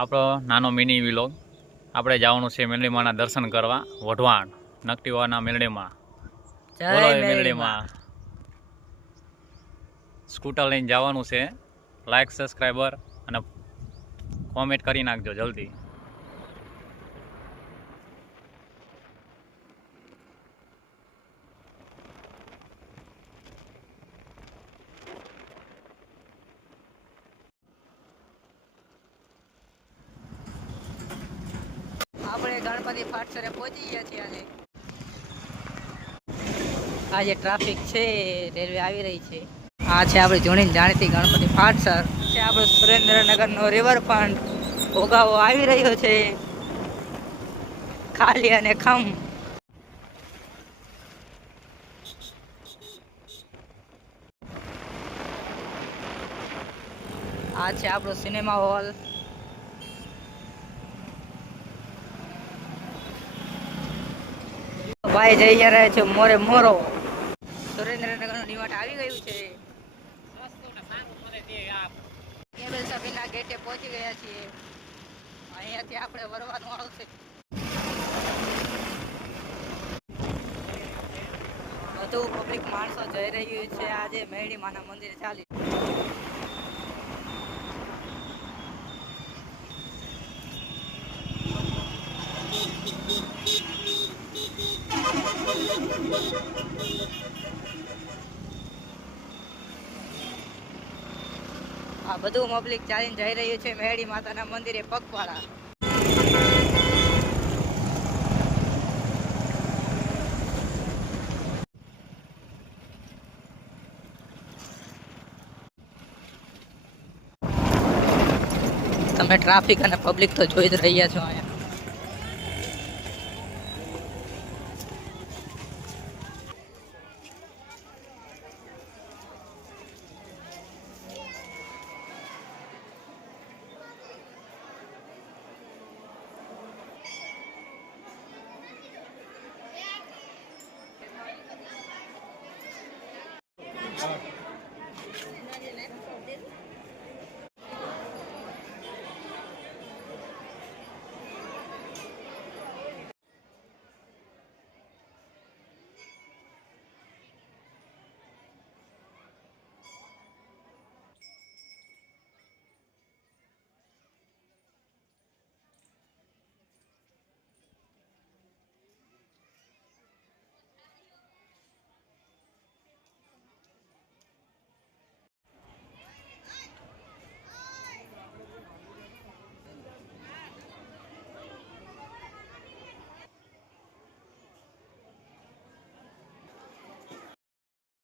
આપણો નાનો mini vlog. આપણે જવાનું છે મેલડીમાના દર્શન કરવા વઢવાણ નકટીવાના મેલડીમાં. બોલો એ મેલડીમાં. સ્કૂટર લઈને જવાનું છે. લાઈક સબસ્ક્રાઈબર અને કોમેન્ટ કરી નાખજો જલ્દી. આપણે ગણપતિ ફાટસરે પહોંચી ગયા છીએ આજે ટ્રાફિક છે, રેલવે આવી રહી છે. આ છે આપણી જૂની જાણીતી ગણપતિ ફાટસર છે. આપણો સુરેન્દ્રનગરનો રિવરફ્રન્ટ ભોગાવો આવી રહ્યો છે, ખાલી અને ખમ. આ છે આપણો સિનેમા હોલ. ભાઈ જઈ રહ્યા છે મોરે મોરો. સુરેન્દ્રનગરનું ડીમાર્ટ આવી ગયું છે. કેબલ સભીના ગેટે પહોંચી ગયા છીએ. અહીંયાથી આપણે વરવાનું આવશે. વધુ પબ્લિક માણસો જઈ રહ્યું છે આજે મેરડી માના મંદિરે ચાલી. આ બધું પબ્લિક ચાલીને જઈ રહ્યું છે મેરડી માતાના મંદિરે પગપાળા. તમે ટ્રાફિક અને પબ્લિક તો જોઈ જ રહ્યા છો અહીંયા.